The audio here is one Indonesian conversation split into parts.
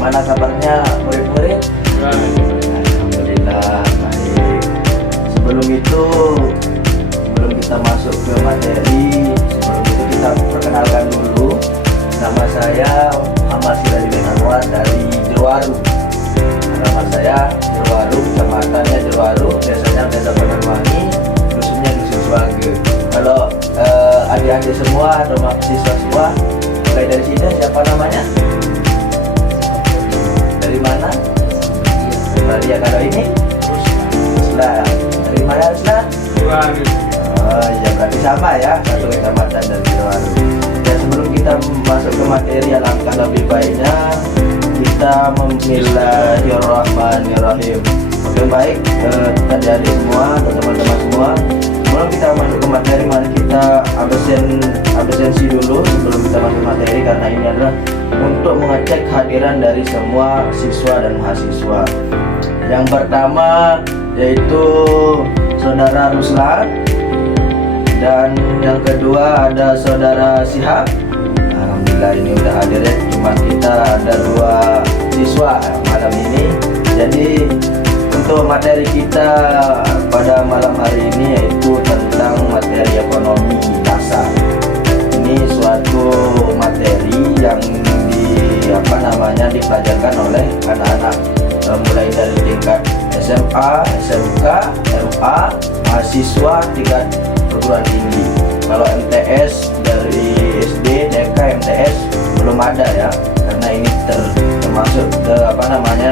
Bagaimana kabarnya murid-murid? Alhamdulillah baik. Sebelum kita masuk ke materi, sebelum itu kita perkenalkan dulu. Nama saya Muhammad Sirajudin Anwar dari Jeruwaru. Nama saya Jeruwaru, kecamatannya Jeruwaru, desanya Desa Banarwangi, dusunnya Dusun Suage. Kalau adik-adik semua atau mahasiswa semua, mulai dari sini siapa namanya? Dari mana? Maria. Kalau ini? Ruslan. Dari mana Ruslan? Jeruwaru. Oh ya, berarti sama ya, satu kecamatan dari Jeruwaru. Dan sebelum kita masuk ke materi, alangkah lebih baiknya kita Bismillahirrahmanirrahim. Oke baik, adik-adik semua, teman-teman semua, sebelum kita masuk ke materi, mari kita absensi dulu sebelum kita masuk materi, karena ini adalah untuk mengecek kehadiran dari semua siswa dan mahasiswa. Yang pertama yaitu Saudara Ruslan, dan yang kedua ada Saudara Sihab. Alhamdulillah ini udah hadir ya. Cuma kita ada 2 siswa malam ini. Jadi untuk materi kita pada malam hari ini yaitu tentang materi ekonomi dasar. Ini suatu materi yang dipelajarkan oleh anak-anak mulai dari tingkat SMA, SMK, MA, mahasiswa tingkat perguruan tinggi. Kalau MTS dari SD, TK, MTS belum ada ya, karena ini termasuk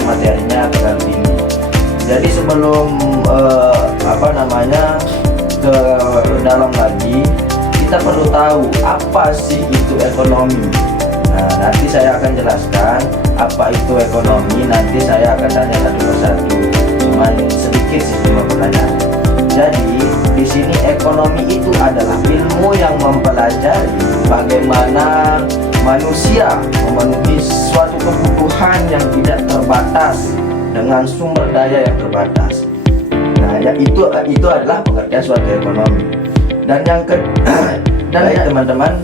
materinya terlalu tinggi. Jadi sebelum ke dalam lagi, kita perlu tahu apa sih itu ekonomi. Nah, nanti saya akan jelaskan apa itu ekonomi. Nanti saya akan tanya satu persatu. Cuman sedikit sih, cuma pertanyaan. Jadi di sini ekonomi itu adalah ilmu yang mempelajari bagaimana manusia memenuhi suatu kebutuhan yang tidak terbatas dengan sumber daya yang terbatas. Nah, ya itu adalah pengertian suatu ekonomi. Dan teman-teman,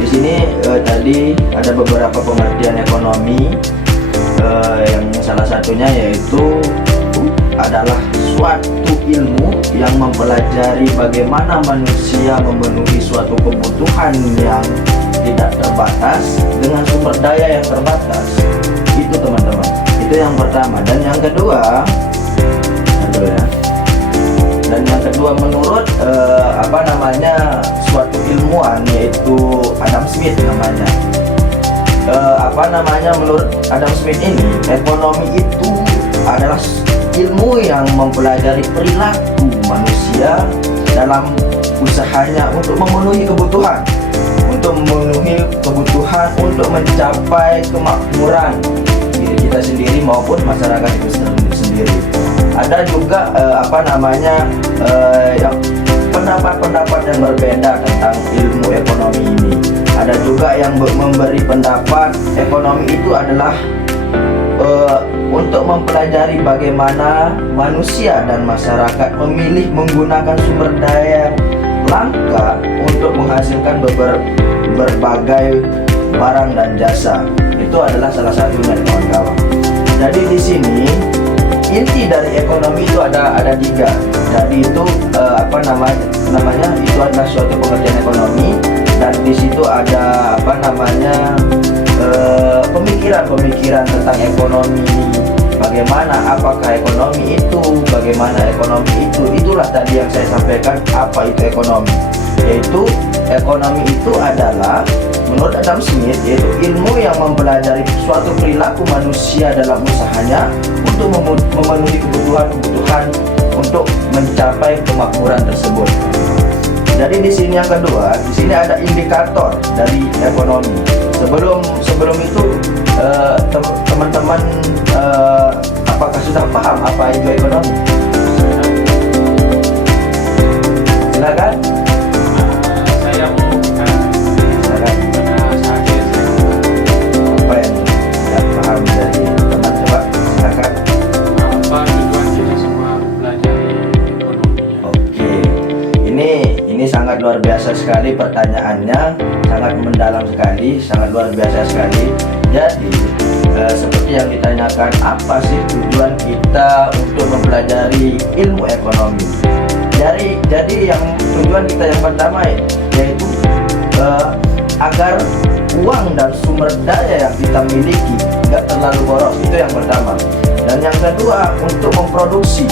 di sini tadi ada beberapa pengertian ekonomi, yang salah satunya yaitu adalah suatu ilmu yang mempelajari bagaimana manusia memenuhi suatu kebutuhan yang tidak terbatas dengan sumber daya yang terbatas. Itu teman-teman, itu yang pertama. Dan yang kedua, menurut suatu ilmuwan yaitu Adam Smith namanya. Menurut Adam Smith ini, ekonomi itu adalah ilmu yang mempelajari perilaku manusia dalam usahanya untuk memenuhi kebutuhan, untuk mencapai kemakmuran diri kita sendiri maupun masyarakat itu sendiri. Ada juga pendapat-pendapat yang berbeda tentang ilmu ekonomi ini. Ada juga yang memberi pendapat ekonomi itu adalah untuk mempelajari bagaimana manusia dan masyarakat memilih menggunakan sumber daya langka untuk menghasilkan berbagai barang dan jasa. Itu adalah salah satunya, kawan-kawan. Jadi di sini inti dari ekonomi itu ada 3. Jadi itu itu adalah suatu pengertian ekonomi, dan di situ ada pemikiran tentang ekonomi. Bagaimana, apakah ekonomi itu, bagaimana ekonomi itu. Itulah tadi yang saya sampaikan apa itu ekonomi. Yaitu ekonomi itu adalah menurut Adam Smith yaitu ilmu yang mempelajari suatu perilaku manusia dalam usahanya untuk memenuhi kebutuhan untuk mencapai kemakmuran tersebut. Jadi di sini yang kedua, di sini ada indikator dari ekonomi. Sebelum itu teman-teman apakah sudah paham apa itu ekonomi? Silakan. Saya mau Silakan. Apa yang tidak paham dari teman, coba silakan. apa tujuan kita semua belajar ekonomi? Oke, ini sangat luar biasa sekali pertanyaannya, sangat mendalam sekali, sangat luar biasa sekali. Jadi seperti yang ditanyakan, apa sih tujuan kita untuk mempelajari ilmu ekonomi? Jadi yang tujuan kita yang pertama yaitu agar uang dan sumber daya yang kita miliki nggak terlalu boros, itu yang pertama. Dan yang kedua, untuk memproduksi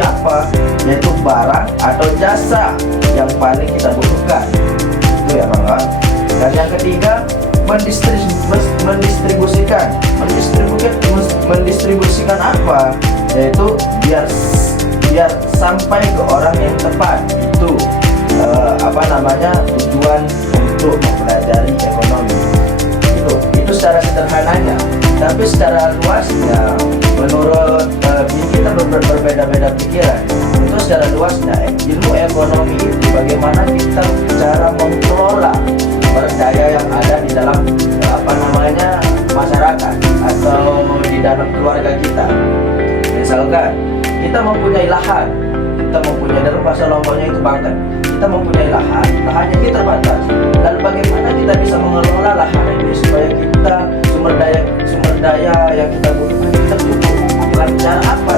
apa? Yaitu barang atau jasa yang paling kita butuhkan, itu ya kawan. Dan yang ketiga, mendistribusikan apa? Yaitu biar sampai ke orang yang tepat. Itu tujuan untuk mempelajari ekonomi. Itu secara sederhananya. Tapi secara luasnya, menurut kita berbeda-beda pikiran. Untuk secara luasnya, ilmu ekonomi itu bagaimana kita cara mengelola sumber daya yang ada di dalam masyarakat atau di dalam keluarga kita. Misalkan kita mempunyai lahan, dalam bahasa Lomboknya itu bangkan. Kita mempunyai lahannya kita terbatas. Lalu bagaimana kita bisa mengelola lahan ini supaya kita sumber daya yang kita butuhkan kita cukup? Dengan cara apa?